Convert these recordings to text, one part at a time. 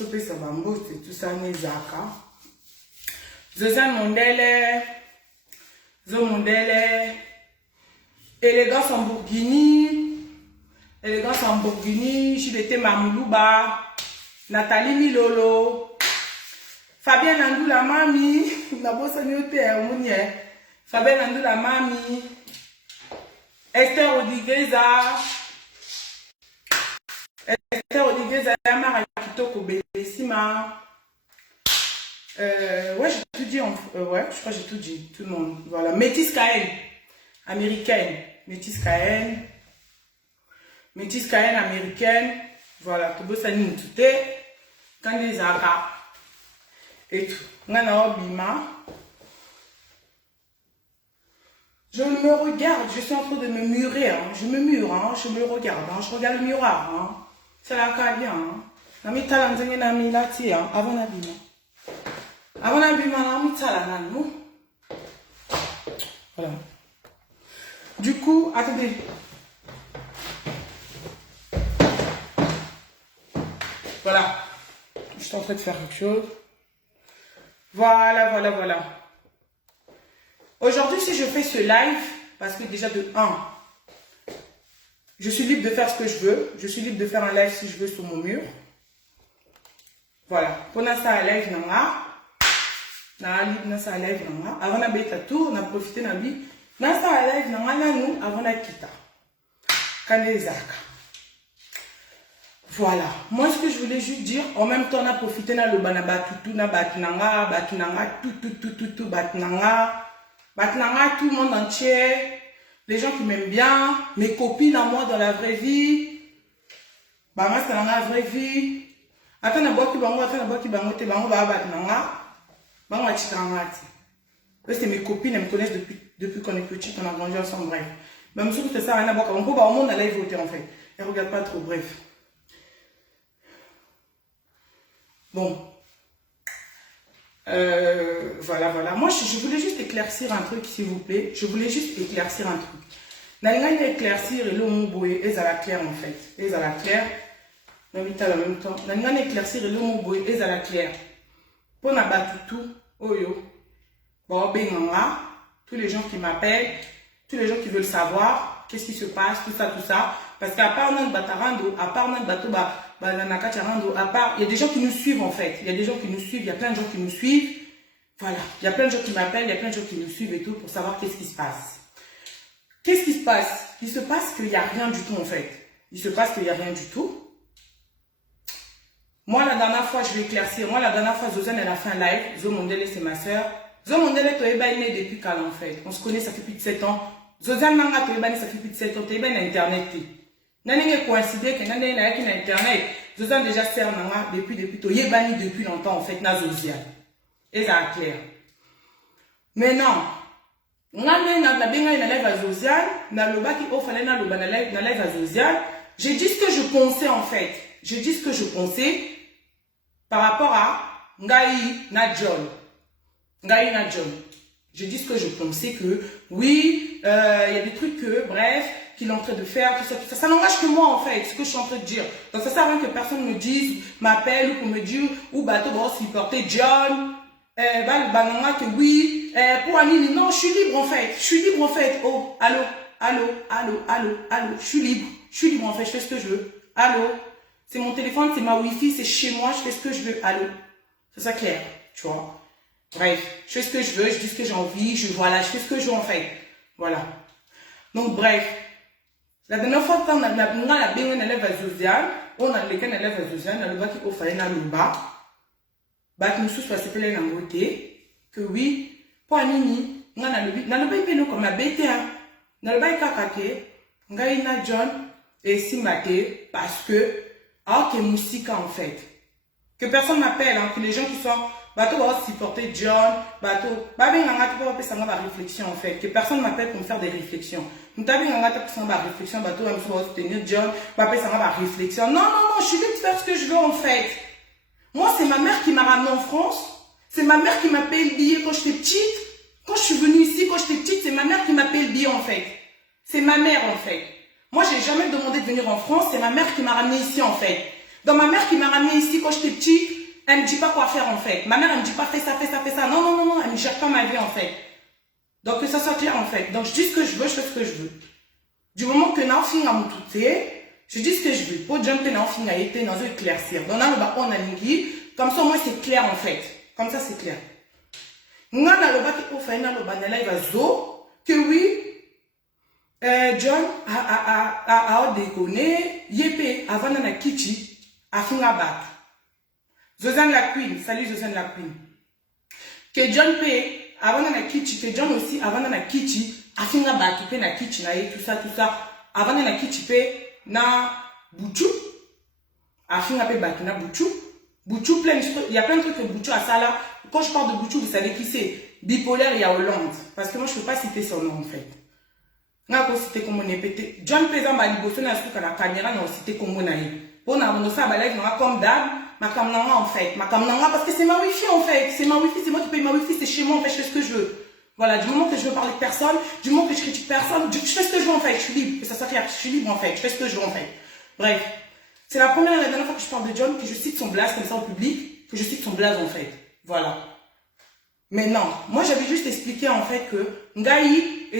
topé ça bambo, c'est tout ça, Nezaka. Zozan Mondele, Zo Mondele, élégance en Bourguigny, élégance en Bourguigny, Chibete Mamoulouba, Nathalie Milolo, Fabien Nandou la mami, Nabosa Nyote Mounier, Fabien Nandou la mami, Esther Odigeza, Esther Odigeza, Yamara Kitoko Bellissima. Ouais, j'ai tout dit. Ouais, je crois que j'ai tout dit. Tout le monde. Voilà. Métis Cahen. Américaine. Métis Cahen. Métis Cahen américaine. Voilà. Tout beau, ça nous tout est. Quand les Zaka. Et tout. Nana Obima. Je me regarde. Je suis en train de me murer. Hein. Je me mure. Hein. Je me regarde. Hein. Je regarde le miroir. Hein. C'est la carrière. Hein. Nami talanzenge nami lati. Hein. Avant l'abîme. Avant voilà. Du coup, attendez. Voilà. Je suis en train de faire quelque chose. Voilà, voilà, voilà. Aujourd'hui, si je fais ce live, parce que déjà de 1, je suis libre de faire ce que je veux. Je suis libre de faire un live si je veux sur mon mur. Voilà. Pour l'instant, un live, non, na live avant na beta tour na profiter na bi na sa live na nous avant na kita kanezaka. Voilà, moi ce que je voulais juste dire, en même temps on a profité na le banaba tout na batunanga tout batunanga tout le monde entier, les gens qui m'aiment bien, mes copines à moi dans la vraie vie, bah moi c'est dans la vraie vie. Attends na boki bango te bango ba batunanga. C'est mes copines, elles me connaissent depuis qu'on est petite, on a grandi ensemble, bref. Mais je me que c'est ça, on peut au monde aller voter en fait. Elle ne regarde pas trop, bref. Bon. Voilà, voilà. Moi, je voulais juste éclaircir un truc, s'il vous plaît. Je voulais juste éclaircir un truc. N'a éclaircir et le mot boé, et à la claire en fait. Et à la claire. En même temps. N'a éclaircir et le mot boé, et à la claire. Pour na batutu, oyo, bon, benanga, tous les gens qui m'appellent, tous les gens qui veulent savoir qu'est-ce qui se passe, tout ça, parce qu'à part notre batarando, à part notre bateau, à part, il y a des gens qui nous suivent en fait, il y a des gens qui nous suivent, il y a plein de gens qui nous suivent, voilà, il y a plein de gens qui m'appellent, il y a plein de gens qui nous suivent et tout pour savoir qu'est-ce qui se passe. Qu'est-ce qui se passe? Il se passe qu'il n'y a rien du tout en fait, il se passe qu'il n'y a rien du tout. Moi, la dernière fois, je vais éclaircir. Moi, la dernière fois, Zozane, elle a fait un live. Zo Mondele, c'est ma soeur. Zo Mondele, tu es né depuis quand, en fait? On se connaît, ça fait plus de 7 ans. Zozane Nanga, tu es né, ça fait plus de 7 ans. Tu es né sur Internet. Nani est coïncidé que Nani est sur Internet. Zozane déjà sert Nanga depuis, tu es né depuis longtemps, en fait, na Zosiane. Et ça est clair. Mais non. Nani na benga na live à Zosiane, na loba qui offre na live à Zosiane. J'ai dit ce que je pensais, en fait. J'ai dit ce que je pensais par rapport à Ngai na John. Ngai na John. J'ai dit ce que je pensais que, oui, il y a des trucs que, bref, qu'il est en train de faire, tout ça. Ça n'engage que moi, en fait, ce que je suis en train de dire. Donc, ça sert à rien que personne me dise, m'appelle, ou pour me dire, ou bateau, bon, s'il portait John, bananga, que oui, pour Annie, non, je suis libre, en fait. Je suis libre, en fait. Oh, allô, je suis libre, en fait, je fais ce que je veux. Allô. C'est mon téléphone, c'est ma wifi, c'est chez moi, je fais ce que je veux. Allô? C'est ça clair, tu vois? Bref, je fais ce que je veux, je dis ce que j'ai envie, je fais ce que je veux en fait. Voilà. Donc bref, la dernière fois quand on a bien un élève à Zosiane, on a les élèves à Zosiane, on a le qui offre un aluba, bah nous tous parce que les nangoté, que oui, pour Anini, on a le bain comme la bête, on a le bain kakake, on a une John et Simate parce que alors que Moussika en fait. Que personne m'appelle, hein, que les gens qui sont bateau va supporter John, bateau, bah ben nganga tu peux ça ma réflexion en fait. Que personne m'appelle pour me faire des réflexions. Nous t'as bien nganga tu peux ma réflexion, bateau va me soutenir John, bah ça ma réflexion. Non, je suis libre de faire ce que je veux en fait. Moi c'est ma mère qui m'a ramené en France, c'est ma mère qui m'a payé le billet quand j'étais petite. Quand je suis venue ici, quand j'étais petite, c'est ma mère qui m'a payé le billet en fait. C'est ma mère en fait. Moi, j'ai jamais demandé de venir en France, c'est ma mère qui m'a ramené ici en fait. Donc ma mère qui m'a ramené ici quand j'étais petite, Elle me dit pas quoi faire en fait. Ma mère, elle me dit pas fais ça, fais ça, fais ça. Non, non, non, non, elle me gère pas ma vie en fait. Donc que ça soit clair en fait. Donc je dis ce que je veux, je fais ce que je veux. Du moment que n'a fin à mon touté, je dis ce que je veux. Pour jump n'a fin à été dans éclaircir. Donc là, on a l'ingui. Comme ça, moi c'est clair en fait. Comme ça, c'est clair. Nga na loba ki ofa na loba na live zo que oui. John a déconné, yépé avant na kichi a finga bat. Zozane la Queen, salut Zozane la Queen. Que John P avant na kichi, que John aussi avant na kichi a finga bat pe na kichi na tout ça. Avant na kichi pe na Bouchou a finga pe bat na Bouchou. Bouchou plein, il y a plein de trucs que Bouchou a ça là. Quand je parle de Bouchou, vous savez qui c'est? Bipolaire, il y a Hollande. Parce que moi je ne peux pas citer son nom en fait. Cité comme on est pété. John Pézan m'a dit que la caméra n'a cité comme on a eu. Pour nous, on a balai comme d'hab, ma caméra en fait. Ma caméra parce que c'est ma wifi en fait. C'est ma wifi, c'est moi qui paye ma wifi, c'est chez moi en fait, je fais ce que je veux. Voilà, du moment que je veux parler de personne, du moment que je critique personne, je fais ce que je veux en fait, je suis libre. Que ça soit clair, je suis libre en fait, je fais ce que je veux en fait. Bref. C'est la première et la dernière fois que je parle de John, que je cite son blaze comme ça au public, que je cite son blaze en fait. Voilà. Mais non, moi j'avais juste expliqué en fait que Ngaï,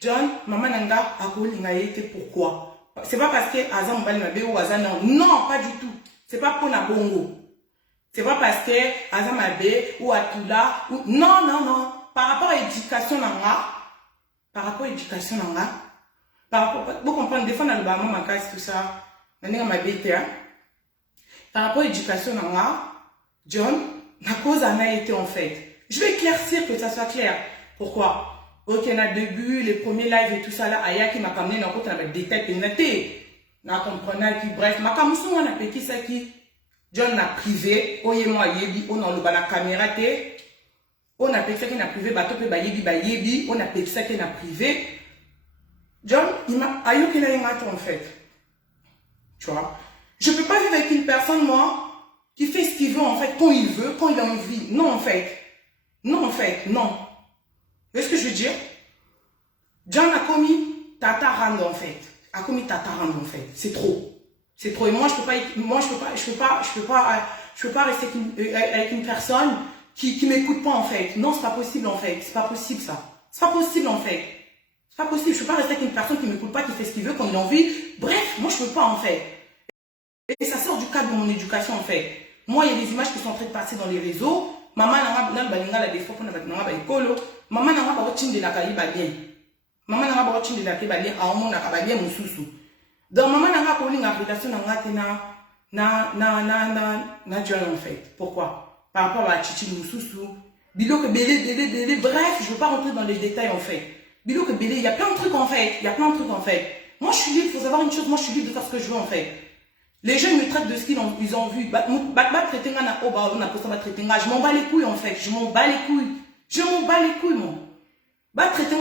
John, maman Nanga, Akoli Ngaï, pourquoi? C'est pas parce que Azam Balmabe ou Azam non, pas du tout. C'est pas pour la bongo. C'est pas parce que Azam Abe ou Atula ou non, non, non. Par rapport à l'éducation Nanga, par rapport à l'éducation Nanga, par rapport, vous comprenez, des fois dans le bas, maman casse tout ça, Nanga Mabete, par rapport à l'éducation Nanga, John, la cause en a été en fait. Je vais éclaircir que ça soit clair. Pourquoi? Ok, on a début, les premiers lives et tout ça là, Aya qui m'a amené dans le côté avec des têtes pénétrées. On comprenait qui, bref, ma camusson, on a pété ça qui, John a privé, oyez-moi, yebi, on a le la caméra, on a pété ça qui n'a privé, bateau pe ba yebi, on a pété ça qui n'a privé. John, il m'a, ayo qui n'a rien en fait. Tu vois? Je peux pas vivre avec une personne, moi, qui fait ce qu'il veut, en fait, quand il veut, quand il a envie. Non, en fait. Non, en fait, non. Vous voyez ce que je veux dire? John a commis Tata Rand, en fait. A commis Tata Rand, en fait. C'est trop. C'est trop. Et moi, je peux pas rester avec une personne qui m'écoute pas, en fait. Non, c'est pas possible, en fait. C'est pas possible, ça. C'est pas possible, en fait. C'est pas possible. Je peux pas rester avec une personne qui m'écoute pas, qui fait ce qu'il veut, quand il a envie. Bref, moi, je peux pas, en fait. Et ça sort du cadre de mon éducation, en fait. Moi, il y a des images qui sont en train de passer dans les réseaux. Maman n'a pas la défaut pour écolo. Maman n'a pas de la calibre bien. Maman n'a pas de la calibre bien. À un moment, n'a pas bien mon sous-sous. Donc, maman n'a pas de l'application na John en fait. Pourquoi? Par rapport à Chichi Moussoussou. Bilo que Bélé. Bref, je ne veux pas rentrer dans les détails en fait. Bilo que Bélé, il y a plein de trucs en fait. Il y a plein de trucs en fait. Moi, je suis libre. Il faut savoir une chose. Moi, je suis libre de faire ce que je veux en fait. Les gens me traitent de ce qu'ils ont vu. Je m'en bats les couilles en fait. Je m'en bats les couilles. Je m'en bats les couilles, moi. Je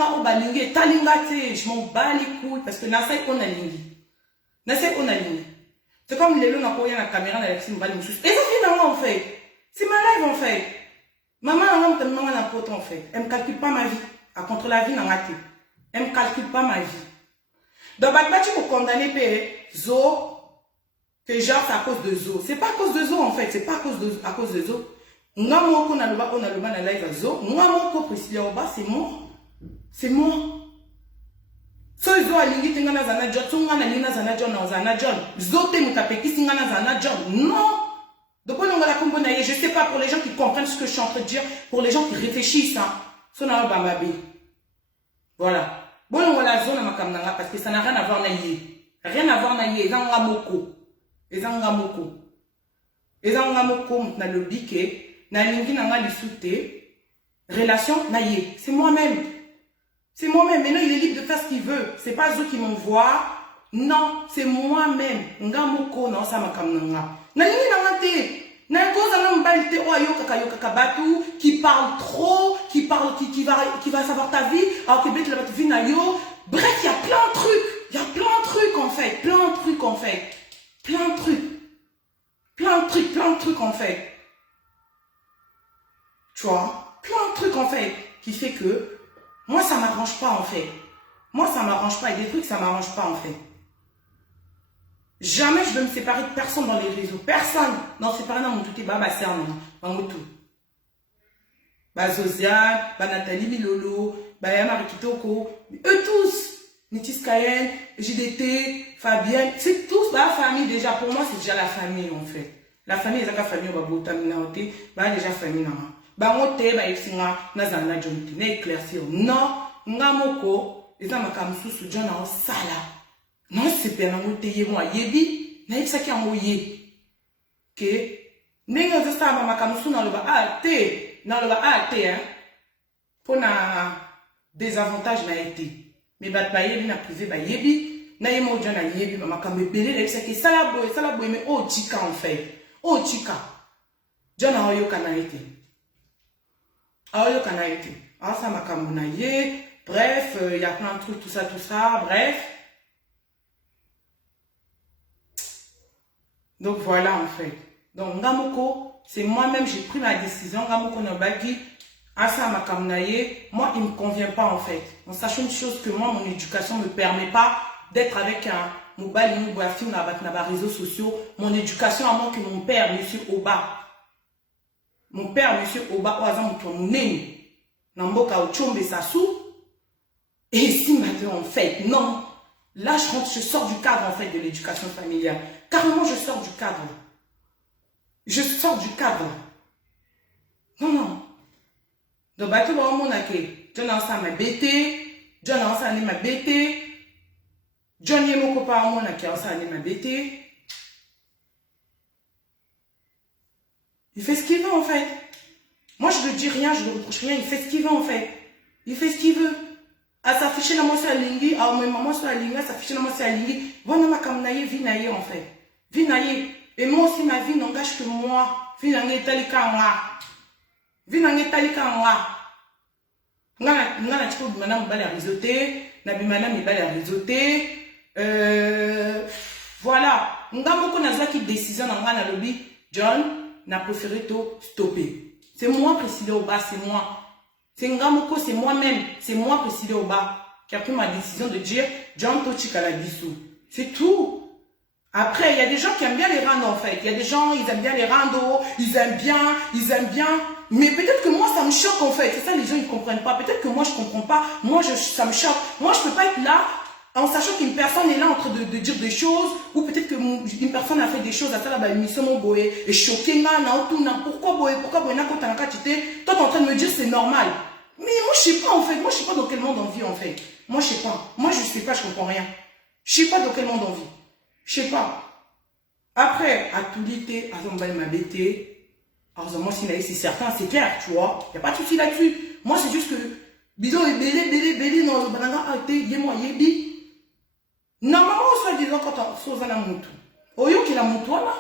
m'en bats les couilles parce que Nasai on a lingi. Nasai on a lingi. C'est comme les gens qui ont la caméra dans l'extrême bas les moussus. Et ça fait maman en fait. C'est ma live en fait. Maman n'a pas en fait. Elle ne me calcule pas ma vie. À contre la vie n'a raté. Elle ne me calcule pas ma vie. Donc tu peux condamner Zo. Que genre c'est à cause de Zo. C'est pas à cause de Zo en fait. C'est pas à cause de Zo. Moi, on a le bas dans la live à Zo. Moi, mon Priscilla au bas, c'est moi. C'est moi. So Zo a lingi tinga na zana John. So nga na lina zana John na zana John. Zo te mutapeki singa na zana John. Non. Donc on a la combo naïe. Je sais pas pour les gens qui comprennent ce que je suis en train de dire. Pour les gens qui réfléchissent. So na bambabe. Voilà. Bon on la zone à ma kamnanga parce que ça n'a rien à voir naïe. Rien à voir naïe. Zanga moko. Ezangamoko na le biquet na lingi nanga lisute relation naïe. C'est moi-même. C'est moi-même. Maintenant il est libre de faire ce qu'il veut. C'est pas eux qui m'envoient. Non, c'est moi-même. Ngamoko non ça makamnanga. Na lingi nanga te. Na cause na mbalite o ayoka kabatu qui parle trop, qui va savoir ta vie alors que bête la vie na yo. Bref, il y a plein de trucs. Il y a plein de trucs en fait. Plein de trucs en fait. Plein de trucs en fait. Tu vois, plein de trucs en fait qui fait que moi ça m'arrange pas en fait. Moi ça m'arrange pas et des trucs ça m'arrange pas en fait. Jamais je vais me séparer de personne dans les réseaux. Personne. Non, séparer dans mon tout est baba serre non. Tout. Zosiane, Nathalie Bilolo, Yamari Kitoko, eux tous. Nitis Kayen, JDT, Fabienne, c'est tous la famille déjà. Pour moi, c'est déjà la famille en fait. La famille, c'est la famille, déjà famille. Mote, Exinga, Nazana Jonti, n'éclaircir. Non, Ngamoko, les Amakamsu, John en sala. Non, c'est pas un moté, moi, Yebi, Naïsaki en moye. Que, Nenga Zesta, Mamakamsu, dans le bas, dans le bas, hein, pour na désavantage, n'a été. Mais yebi na privé yebi na yemo jana yebi mama kambe belé c'est que ça la boy mais oh chika en fait oh chika jana oyo kanaite ça makambo na ye bref il y a plein de trucs tout ça bref donc voilà en fait donc ngamoko c'est moi-même j'ai pris ma décision ngamoko no baki Asa Makamnaye, moi il ne me convient pas en fait. En sachant une chose que moi, mon éducation ne me permet pas d'être avec un mobile ou un réseaux sociaux. Mon éducation à moi que mon père, monsieur Oba. Mon père, monsieur Oba, au hasard, mon nez, Namboka Ochombe Sassou. Et ici maintenant en fait, non. Là je sors du cadre en fait de l'éducation familiale. Carrément je sors du cadre. Je sors du cadre. Non. Donc, tout le monde a dit, John a ma bêté, John a ma bêté, John est mon copain, on a qui a ma bêté. Il fait ce qu'il veut en fait. Moi je ne dis rien, je ne reproche rien, il fait ce qu'il veut en fait. Il fait ce qu'il veut. À s'afficher dans mon salingi, à mon maman sur la ligne, à s'afficher dans mon salingi, voilà ma kamnaye, vie naïe en fait. Vie naïe. Et moi aussi ma vie n'engage que moi. Vie naïe, talika moi. Vinange talika moi. Ngana chiko bimana mbali à risoter, na bimana mbali à risoter. Voilà. Ngamoko nazwa qui décision na ngana lobby, John n'a préféré to stopper. C'est moi précisé au bas, c'est moi. C'est Ngamoko, c'est moi-même, c'est moi précisé au bas qui a pris ma décision de dire John Tochika la dissous. C'est tout. Après, il y a des gens qui aiment bien les randos en fait. Il y a des gens, ils aiment bien les randos, ils aiment bien. Mais peut-être que moi, ça me choque en fait. C'est ça, les gens, ils ne comprennent pas. Peut-être que moi, je ne comprends pas. Moi, ça me choque. Moi, je ne peux pas être là en sachant qu'une personne est là en train de dire des choses. Ou peut-être qu'une personne a fait des choses. Toi, tu es en train de me dire c'est normal. Mais moi, je ne sais pas en fait. Moi, je ne sais pas dans quel monde on vit en fait. Moi, je ne sais pas. Moi, je ne sais pas, je ne comprends rien. Je ne sais pas dans quel monde on vit. Je ne sais pas. Après, à tout l'été, à Zambal m'a bêté. Alors, moi, c'est certain, c'est clair, tu vois. Il n'y a pas de souci là-dessus. Moi, c'est juste que bidon est belé, non, le banana a été, yé moi, yébi. Normalement, soit disant quand on sauve un moutou. Oyo qui la moutouana,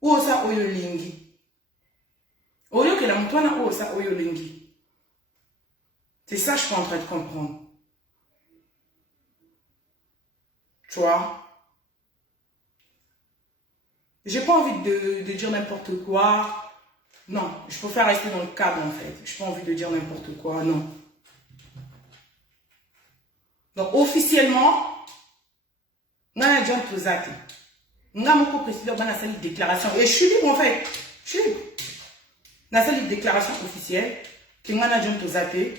ou ça, oyo lingi. Oyo qui la moutouana, ou ça, oyo lingi. C'est ça, je suis en train de comprendre. Tu vois? J'ai pas envie de dire n'importe quoi. Non, je préfère rester dans le cadre en fait. Je n'ai pas envie de dire n'importe quoi, non. Donc officiellement, Nana John Tozati. Ngamoko président dans la salle de déclaration. Et je suis libre en fait. Je suis libre. Dans la salle de déclaration officielle, que Nana John Tozati.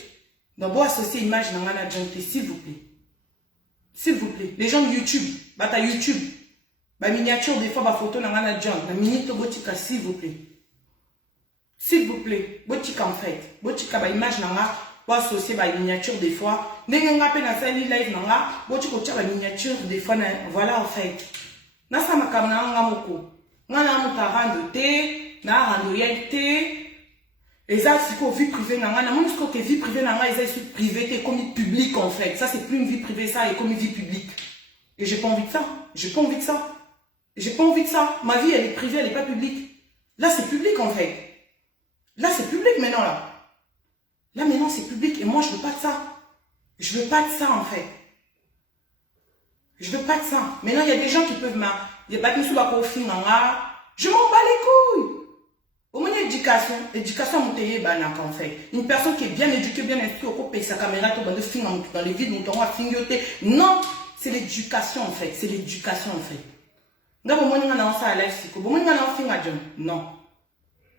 Donc vous associez image dans Nana John Tozati, s'il vous plaît. S'il vous plaît. Les gens de YouTube, bata YouTube. Ma miniature des fois, ma photo dans Nana John. La minute botika, s'il vous plaît. S'il vous plaît. Botika en fait. Botika, ma image nanga. Ou associer ma miniature des fois. N'enga pe na sali live nanga. Botika ocha ma miniature des fois. Voilà en fait. Nasa makamna nanga moko. Nana muta rando te. Na rando yen te. Et ça, c'est quoi vie privée nanga. Na mon que vie privée nanga. Et ça, c'est privé te comme public en fait. Ça, c'est plus une vie privée, ça est comme une vie publique. Et j'ai pas envie de ça. J'ai pas envie de ça. J'ai pas envie de ça. Ma vie, elle est privée, elle n'est pas publique. Là, c'est public, en fait. Là, c'est public, maintenant, là. Là, maintenant, c'est public. Et moi, je veux pas de ça. Je veux pas de ça, en fait. Je veux pas de ça. Maintenant, il y a des gens qui peuvent je m'en bats les couilles. Au moins, éducation, en fait. Une personne qui est bien éduquée, bien instruite, au coupe sa caméra, dans les vides, non, c'est l'éducation, en fait. C'est l'éducation, en fait. Nga bomoni nga na osa live siko. Bomoni nga na ofinga John. Non.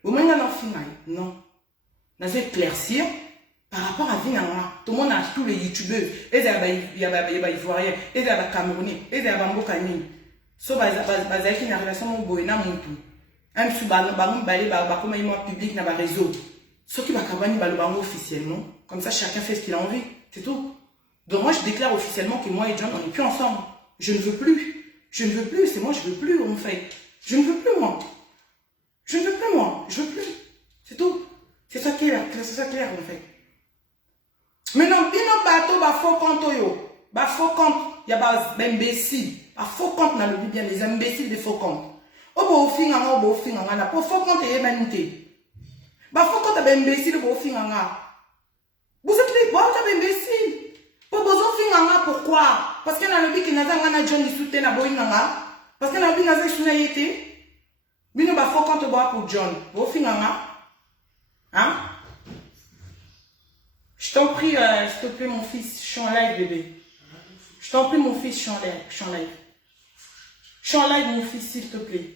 Bomoni nga na ofinga. Non. Nazo éclaircir par rapport à Vinanga. Tout le monde a tous les youtubeurs. Il y a Ivoiriens. Il y a Camerounais. Il y a Bambokani. So bazaki na relation mo boyena mutu. Même si bango balé ba comme moi public na ba réseau. Ce qui va kabani ba le bango officiellement. Comme ça chacun fait ce qu'il a envie. C'est tout. Donc moi je déclare officiellement que moi et John on n'est plus ensemble. Je ne veux plus. Je ne veux plus, c'est moi je veux plus en fait. Je ne veux plus moi. Je ne veux plus moi. Je veux plus. C'est tout. C'est ça clair, c'est ça clair en fait. Maintenant, bino bateau ba faux compte yo. Ba faux compte, il y a ba imbécile. Ba faux compte na le bien les imbéciles de faux compte. Obo ofinga nga obo ofinga nga na po faux compte e manité. Ba faux compte ba imbécile obo ofinga nga. Vous êtes les bons ba imbécile. Po bozo ofinga nga pourquoi? Parce que na le bi ki na zanga na John Isute na boinga nga. Parce que na bi na za shuna yete. Bino ba faux compte ba pour John. Bo ofinga nga. Hein? Je t'en prie, s'il te plaît, mon fils, je suis en live, bébé. Je t'en prie, mon fils, je suis en live. Je suis en live. Je suis en live, mon fils, s'il te plaît.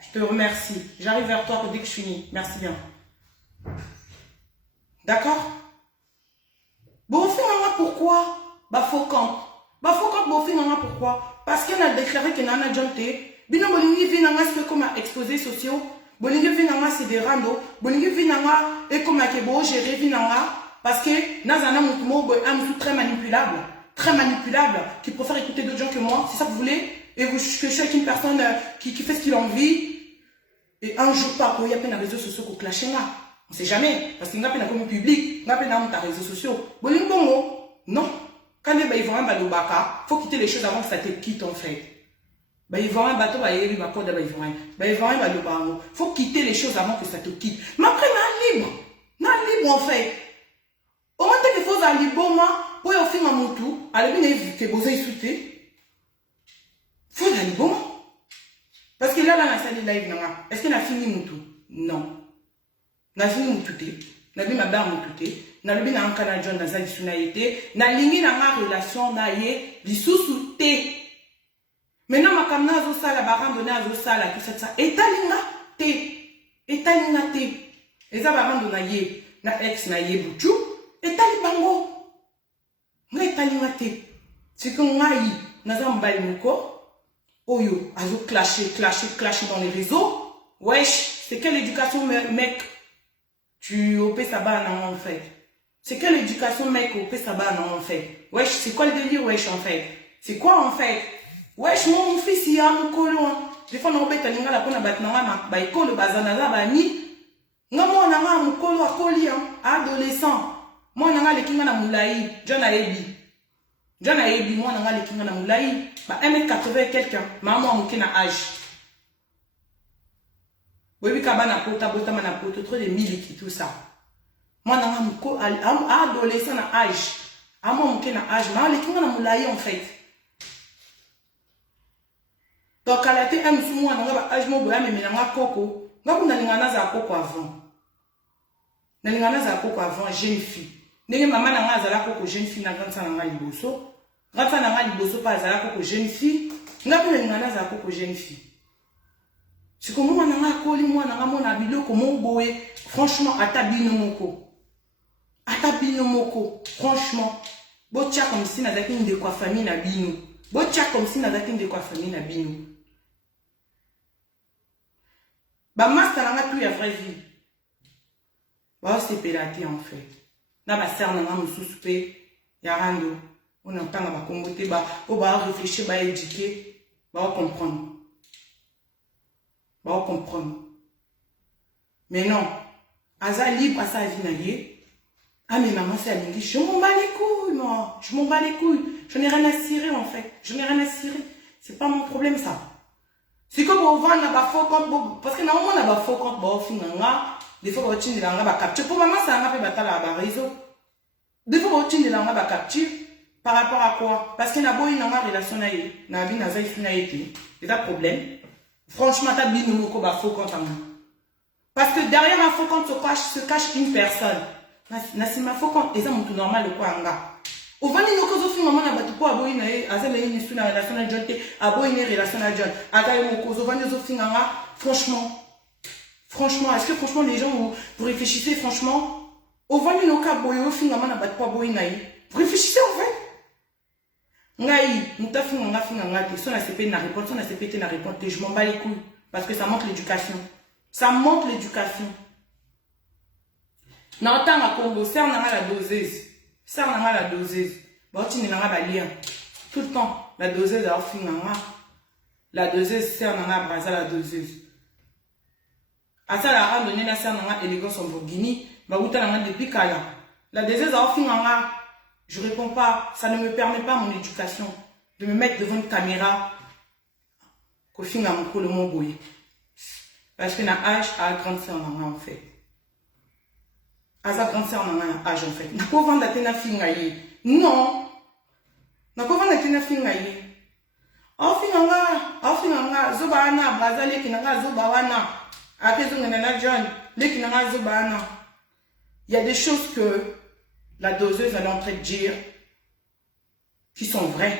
Je te remercie. J'arrive vers toi dès que je finis. Merci bien. D'accord? Bon, finalement, pourquoi? Bah, faut quand? Bah, faut quand, bon, finalement, pourquoi? Parce qu'elle a déclaré qu'elle n'a John T. Bino, bolingi, vinanga, c'est comme un exposé social. Bolingi, vinanga, c'est des randos. Bolingi, vinanga, et comme un kebo, gérer, vinanga. Parce que Nazana est très manipulable, qui préfère écouter d'autres gens que moi. C'est ça que vous voulez? Et que je suis une personne qui fait ce qu'il a envie. Et un jour, pas, il y a plein de réseaux sociaux qui clashent là. On ne sait jamais. Parce qu'il y a plein de communes publiques, il y a plein de réseaux sociaux. Non. Quand ils vont un bateau, il faut quitter les choses avant que ça te quitte en fait. Ils vont un bateau, ils vont un bateau, il faut quitter les choses avant que ça te quitte. Mais après, on est libre en fait. Au moment que faut aller bon pour y faire mon tour, aller bien que vous ayez souhaité. Faut aller bon. Parce que là la salle live est-ce qu'il a fini mon tour? Non. Na fini mon touté. Na bien ma barre mon touté. Na le bien en Canada dans sa disunaité. Na ligne na ma relation na yé lisusu té. Maintenant ma kamna zo sala baram donner à zo sala tout ça. Etalinga té. Etalinga té. Et ça baram donner yé na ex na yé buchu. Et talibango, ngai talimate. C'est que ngai nazam balimoko. Oyo, azo clasher dans les réseaux. Wesh, c'est quelle éducation mec? Tu opé saba non en fait. C'est quelle éducation mec opé saba non en fait. Wesh, c'est quoi le délire wesh en fait? C'est quoi en fait? Wesh, mon fils il a mon colon. Des fois on opé talinga la pona batnanga ba école bazana la bani. Ngamo nanga mon colon a coli adolescent. Moi, je suis na moulaï, John Aebi, moi, je suis na moulaï, 1m80 quelqu'un, maman, je suis na âge. Oui, kabana pota, bota mana poto, trop de miliki, tout ça. Moi, je suis adolescent na âge. Moi, je suis na âge, mais je suis na moulaï en fait. Donc, à la tête, je suis na âge, je suis na coco. Je suis na coco avant. Je suis na coco avant, jeune fille. Nenge maman na nga azala koko jeune fille na grande sana nga liboso. Grande sana nga liboso pa azala koko jeune fille. Nga pe na nga azala koko jeune fille. C'est comme moi na nga koli moi na nga mona biloko mo boye. Franchement ata bino moko. Ata bino moko. Franchement, botia comme si na zaki de quoi famille na bino. Botia comme si na zaki de quoi famille na bino. Ba master na nga tout ya vraie vie. Ba c'est pélaté en fait. Na ba sœur na nga mususu ya rando on entend ba kombote ba o ba réfléchir ba éduquer ba comprendre mais non aza libre à sa vie na lié ah mais maman c'est alingi je m'en bats les couilles moi je m'en bats les couilles je n'ai rien à cirer en fait c'est pas mon problème ça c'est comme on va na ba faux compte parce que normalement na ba faux compte ba finanga. Des fois, on tient de capture. Pour maman, ça m'a fait battre la réseau. Des fois, on tient de capture. Par rapport à quoi? Parce qu'il y a une relation avec c'est un problème. Franchement, tu as bien nous faux compte. Parce que derrière ma faux compte se cache une personne. C'est ma faux compte. Et ça, c'est normal de quoi? Ovani no kozo finga mana batu po aboyi na ye azela une sous na relation na John te aboyi une relation na John akaye mo kozo vani zo finga nga franchement est-ce que franchement les gens vous réfléchissez franchement ovani no ka boyo finga mana batu po aboyi na ye vous réfléchissez en fait ngai muta finga nga te son na CP na répondre son na CP te na répondre je m'en bats les couilles parce que ça montre l'éducation na otanga Congo ser na la doseuse ça on a la doseuse. Bon, tu n'as pas lien. Tout le temps, la doseuse a offert la doseuse, c'est on a brasé la doseuse. À ça, la rame donné la serre n'a élégance en Bourguini. Bah, où t'as depuis Kaya. La doseuse a offert je réponds pas. Ça ne me permet pas, mon éducation, de me mettre devant une caméra. Qu'au fin, à mon coup, le mot bouillé. Parce que na âge à grande sœur en fait. À sa grande sœur en âge en fait. N'a pas vendre la tena fingaye. Non. N'a pas vendre la tena fingaye. Ofinanga, Zobana, Bazale, Kinaga, Zobawana. Après, John, les Kinaga, Zobana. Il y a des choses que la doseuse elle est en train de dire qui sont vraies.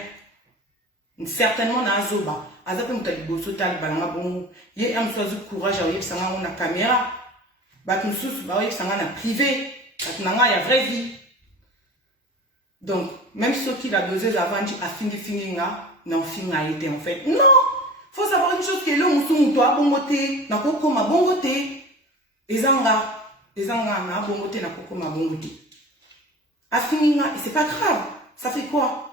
Certainement, dans Zoba. Azape mutaliboso talibanga bongo. Ye amsoazu courage à sanga on a caméra. Bat nous sous ba sanga na privé. Bat nanga ya vraie vie. Donc même ceux qui la doseuse avant dit a fini nga non fini a été en fait. Non, faut savoir une chose que le musu toi bongote na koko ma bongote. Ezanga na bongote na koko ma bongote. A fini nga et c'est pas grave. Ça fait quoi?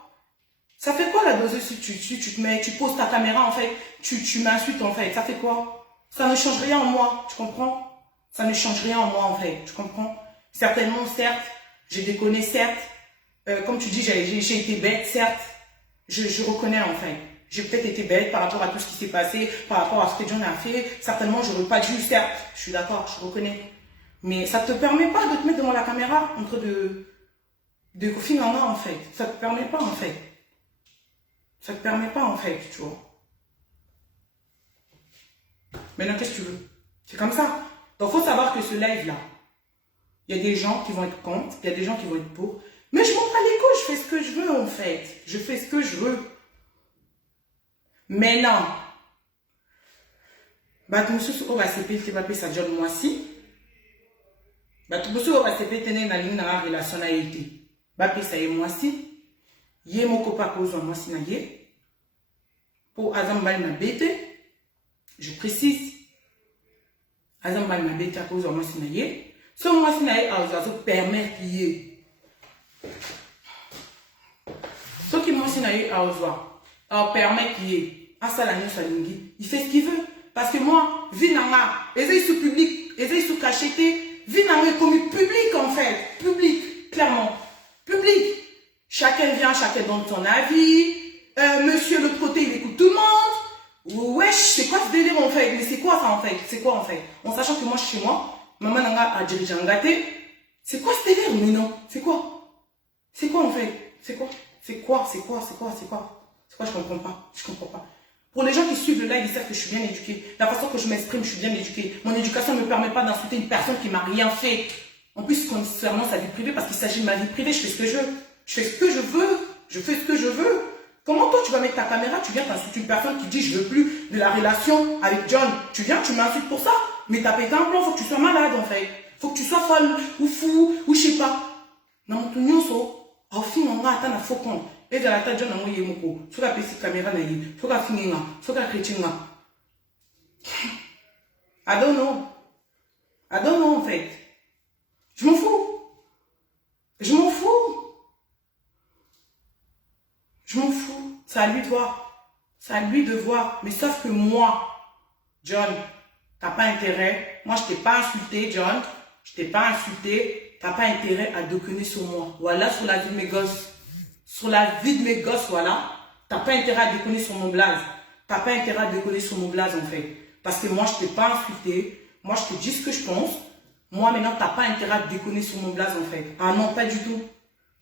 Ça fait quoi la doseuse si tu te mets, tu poses ta caméra en fait, tu m'insultes en fait, ça fait quoi? Ça ne change rien en moi, tu comprends? Ça ne change rien en moi en fait, tu comprends? Certainement, certes, j'ai déconné, certes, comme tu dis, j'ai été bête, certes, je reconnais en fait. J'ai peut-être été bête par rapport à tout ce qui s'est passé, par rapport à ce que John a fait, certainement j'aurais pas dû, certes, je suis d'accord, je reconnais. Mais ça te permet pas de te mettre devant la caméra en train de film en en fait, ça te permet pas en fait. Ça ne te permet pas en fait, tu vois. Maintenant, qu'est-ce que tu veux? C'est comme ça. Donc, il faut savoir que ce live-là, il y a des gens qui vont être contre, il y a des gens qui vont être pour. Mais je m'en bats les couilles, je fais ce que je veux en fait. Je fais ce que je veux. Maintenant, on va se payer ça John Moissi. On va se payer une relation à été. Ça y Moissi. Yé moko pa cause moi si na yé pour azambali ma bête je précise azambali ma bête à cause moi si na yé so moi si na yé a ozazo permettre yé so qui moi si na yé a ozo a permettre yé à ça la nuit salingi il fait ce qu'il veut parce que moi vinanga ezay sous public ezay sous cacheté vinanga comme public en fait public clairement public. Chacun vient, chacun donne son avis. Monsieur, l'autre côté, il écoute tout le monde. Wesh, c'est quoi ce délire en fait? Mais c'est quoi ça en fait? C'est quoi en fait? En sachant que moi, je suis chez moi, maman n'a a dirigé un gâté. C'est quoi ce délire? Mais non, c'est quoi? C'est quoi en fait? C'est quoi? C'est quoi? C'est quoi? C'est quoi? C'est quoi? C'est quoi? Je comprends pas. Je comprends pas. Pour les gens qui suivent le live, ils savent que je suis bien éduquée. La façon que je m'exprime, je suis bien éduquée. Mon éducation ne me permet pas d'insulter une personne qui m'a rien fait. En plus, concernant sa vie privée, parce qu'il s'agit de ma vie privée, je fais ce que je veux. Je fais ce que je veux. Je fais ce que je veux. Comment toi, tu vas mettre ta caméra, tu viens t'insulter une personne qui dit je veux plus de la relation avec John. Tu viens, tu m'insultes pour ça. Mais t'as pété un plan, faut que tu sois malade en fait. Faut que tu sois folle, ou fou, ou je sais pas. Non, mon nyonso, au fin, on va attendre à faux compte. Et de la tête, John, on va y moko. Faut la petite caméra, faut la finir, faut la chrétien. I don't know. I don't know en fait. Je m'en fous. Je m'en fous. Je m'en fous. C'est à lui de voir. C'est à lui de voir. Mais sauf que moi, John, t'as pas intérêt. Moi, je t'ai pas insulté, John. Je t'ai pas insulté. T'as pas intérêt à déconner sur moi. Voilà, sur la vie de mes gosses. Sur la vie de mes gosses, voilà. T'as pas intérêt à déconner sur mon blaze. T'as pas intérêt à déconner sur mon blaze, en fait. Parce que moi, je t'ai pas insulté. Moi, je te dis ce que je pense. Moi, maintenant, t'as pas intérêt à déconner sur mon blaze, en fait. Ah non, pas du tout.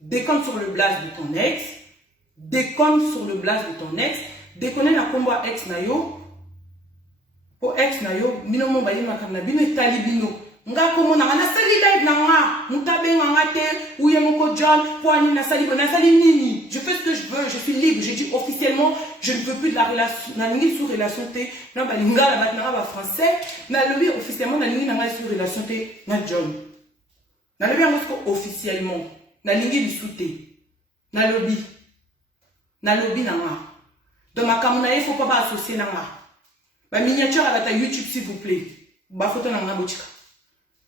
Déconne sur le blaze de ton ex. Déconne sur le blaze de ton ex. Déconne la combat ex na yo. Pour ex na yo, bino mo bayi makam na bino talibino. nga komo na sali live na nga mutabe nga te ouye moko John kwani na sali nini. Je fais ce que je veux, je suis libre. J'ai dit officiellement je ne veux plus de la relation na lingi sous relation te na balinga la batna ba français na lobi officiellement na lingi na nga sous relation te na John na lobi ngo officiellement na lingi lisute na lobi na nga donc ma kamuna il faut pas associer na nga ba miniature à ta YouTube s'il vous plaît ba photo na nga botika.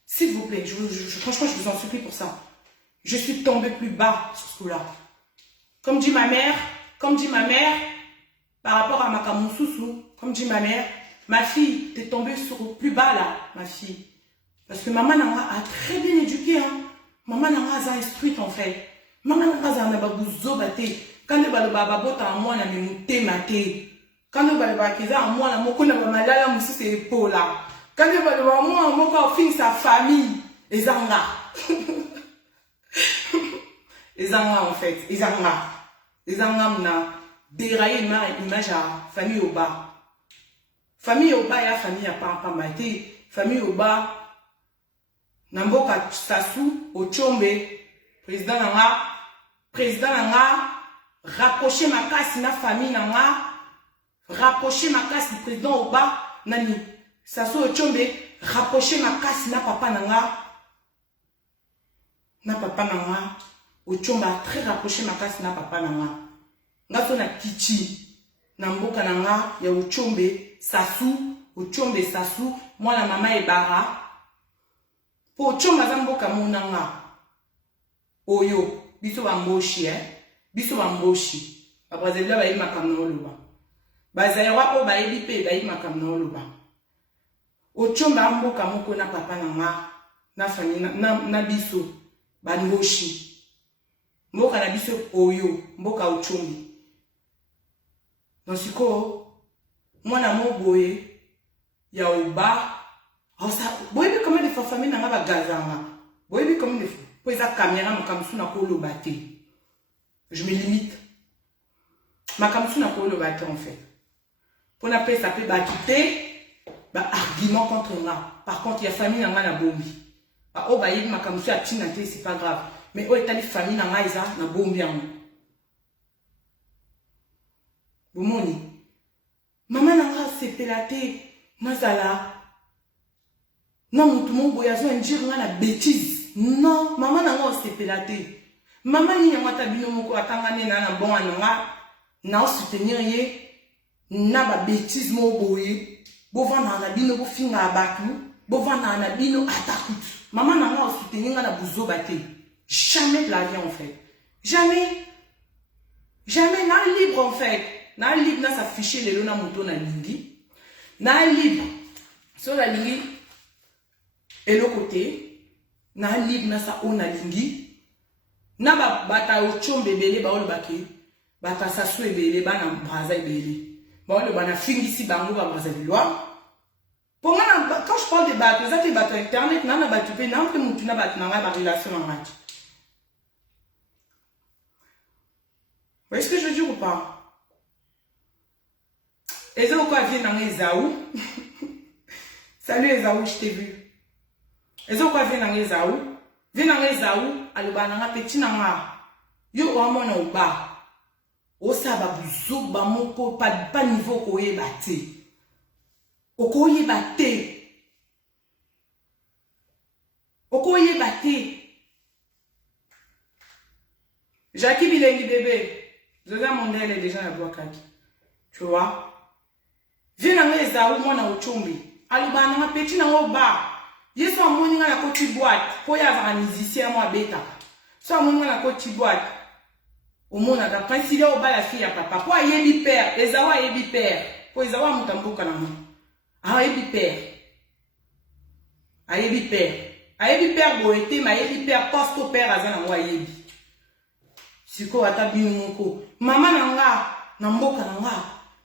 S'il vous plaît, franchement, je vous en supplie pour ça. Je suis tombée plus bas sur ce coup-là. Comme dit ma mère, par rapport à ma Kamoussousou, comme dit ma fille, t'es tombée sur plus bas là, ma fille. Parce que maman a très bien éduqué, hein. Maman a instruite en fait. Maman a babouzo bate. Quand elle va le bababota en moi, na me mouté maté. Quand elle va le bakiza en moi, la moko na malala moussi c'est épaule là. Quand il va devant moi, on va finir sa famille. Les Zanga. Les Zanga, en fait. Les Zanga. Les Zanga, on a déraillé une image à famille au bas. Famille au bas et la famille à pas maté. Famille au bas. Namboka Sassou, au Tchombe. Président Nanga. Rapprocher ma casse, na famille Nanga. Rapprocher ma casse du président au bas. Nani. Ça soit Tchombe, rapprocher ma casse na papa nanga. Na papa nanga. Au Tchombe très rapprocher ma casse na papa nanga. Nga so na kichi. Na mboka nanga ya au Tchombe, Sassou, au Tchombe Sassou, moi la maman et bara. Pour Tchombe za mboka monanga. Oyo, biso ba mboshi Biso ba mboshi. Ba Brazaville ba yi makamna oloba. Ba zayawa o ba yi pe ba yi makamna oloba. Ochomba mboka moko na papa nanga na fani na biso banboshi mboka na biso oyo mboka ochombi donc siko mwana moboye ya oba osa boyebi comment de famille nanga ba gazanga boyebi comment de po eza caméra makamsu na koloba te je me limite makamsu na koloba te en fait pour na pesa pe ba quitter argument contre moi. Par contre, il y a famille dans la bombi. Oh, bah, il m'a comme ça, c'est pas grave. Mais oh, il y a famille dans la bombi. Boumoni. Maman n'a pas se pélaté. Mazala. Non, tout le monde voyage en dire la bêtise. Non, maman n'a pas se pélaté. Maman n'y a pas tabino moko atangane na bon ananga. Na soutenir ye. Na ba bêtise mo boye. Bovan na bino bo finga abatu, bovan na bino atakut. Maman n'a soutenu na buzo bate. Jamais de la vie en fait. Jamais. Jamais na libre en fait. Na libre na s'afficher les lona moto na lingi. Na libre sur la lingi et le côté. Na libre na sa on na lingi. Na ba bata ochombe bele ba olo bake. Bata sasu ebele ba na braza ebele. Bon, le bana fingisi bango ba Brazzaville. Pour moi, quand je parle de bateaux, ça c'est bateau internet, non, na bateau pe, non, que mon tuna bateau n'a pas relation en match. Vous voyez ce que je veux dire ou pas? Et ça, quoi vient dans les Esaou? Salut Esaou, je t'ai vu. Et ça, quoi vient dans les Esaou? Vient dans les Esaou, alors bah, dans petit nanga, yo au moins au bas. O sa ba buzo ba moko pas niveau ko ye baté. Oko ye baté. Oko ye baté. Jackie Bilengi bébé. Zoza Mondele est déjà à Boakaki. Tu vois? Viens dans les Esaou moi na ochombi. Aluba na petit na o ba. Yeso amoni na ko ti boîte. Ko ya va musicien moi beta. So amoni na ko ti boîte. Au monde, on a principé au bas la fille à papa. Pour y père, les awa y père. Pour les awa moutambo kanama. Ah y père. Ah y père. Ah y père boété, ma y père poste au père azan en wayebi. Siko atabi moko. Maman nanga, namboka nanga.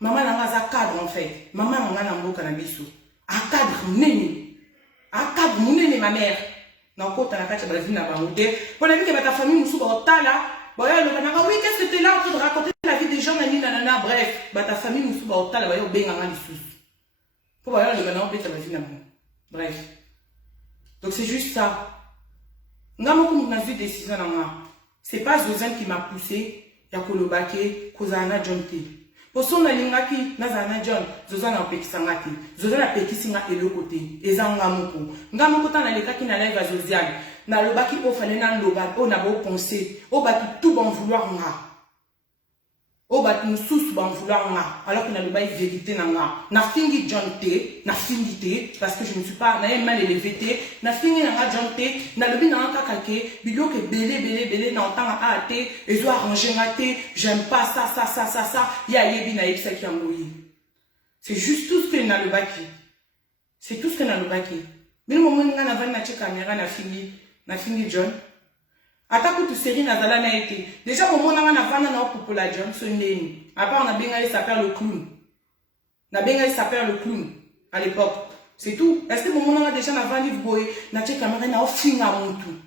Maman nanga za cadre en fait. Maman nanga namboka na biso. A cadre nene. A cadre nene ma mère. Na kota na kacha bazina ba modé. Pour la vie que ta famille musu ba otala. Bon, oui, qu'est-ce que tu es là en train de raconter la vie des gens, nanana, bref. Bah, ta famille nous souba au tal, bah, yo, ben, en sous. Pour voir le maintenant, ta vie, bref. Donc c'est juste ça. Une décision. C'est pas Zozane qui m'a poussé. Ya kolobake kozana John T. Pour son alingaki nazana John, Zozane a pekisangati. Zozane a pekisinga eloko te. Ezanga moko. Ngamoko ta na leka ki na live à Zosiane. Na lobaki o fale na loba o na bo penser. O batu tout bon vouloir nga. O batu mususu bon vouloir nga. Alors que na loba vérité na nga. Na fingi John T, na fingi T parce que je ne suis pas na mal élevé T. Na fingi na John T, na lobi na nga kake, bilo ke belé na entanga a T, et zo arranger nga T, j'aime pas ça. Ya yebi na yebisa ki amoyi. C'est juste tout ce que na lobaki. C'est tout ce que na lobaki. Mais le moment où on a na caméra na fingi John. Attaque toute série na zala na été. Déjà au moment où on a vana na pour la John Sunday. À part on a benga il s'appelle le clown. Na benga il s'appelle le clown à l'époque. C'est tout. Est-ce que au moment où on a déjà na vana boy na caméra na finga mon tout.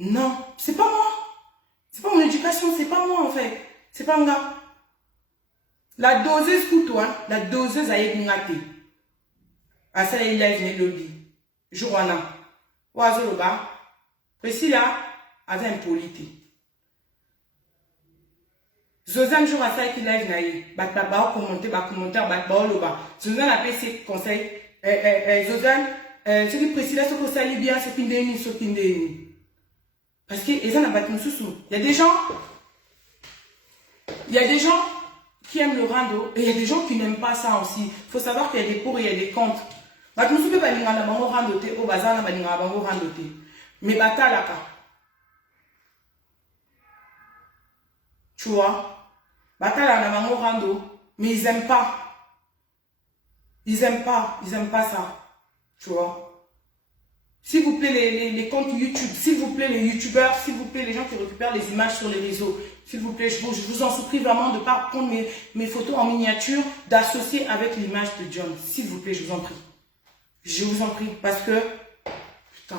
Non, c'est pas moi. C'est pas mon éducation, c'est pas moi en fait. C'est pas un gars. La doseuse pour toi, la doseuse a été ngate. À ça il a une lobby. Joana. Oiseau le bas. Priscilla avait un polité. Zozane jour à ça qui live naïe. Batba commentaire, batba le bas. Zozane a fait ses conseils. Zozane, ce qui Priscilla se conseille bien, ce qui n'est. Parce que ils ont battu sous. Il y a des gens qui aiment le rando et il y a des gens qui n'aiment pas ça aussi. Il faut savoir qu'il y a des pour et il y a des contre. Battu sous peut pas dire na bango randoté au bazar na bango randoté. Mais batalaka. Tu vois? Batala na bango rando. Mais ils aiment pas. Ils aiment pas ça. Tu vois? S'il vous plaît, les comptes YouTube, s'il vous plaît, les youtubeurs, s'il vous plaît, les gens qui récupèrent les images sur les réseaux, s'il vous plaît, je vous en supplie vraiment de ne pas prendre mes photos en miniature, d'associer avec l'image de John. S'il vous plaît, je vous en prie. Je vous en prie, parce que... Putain...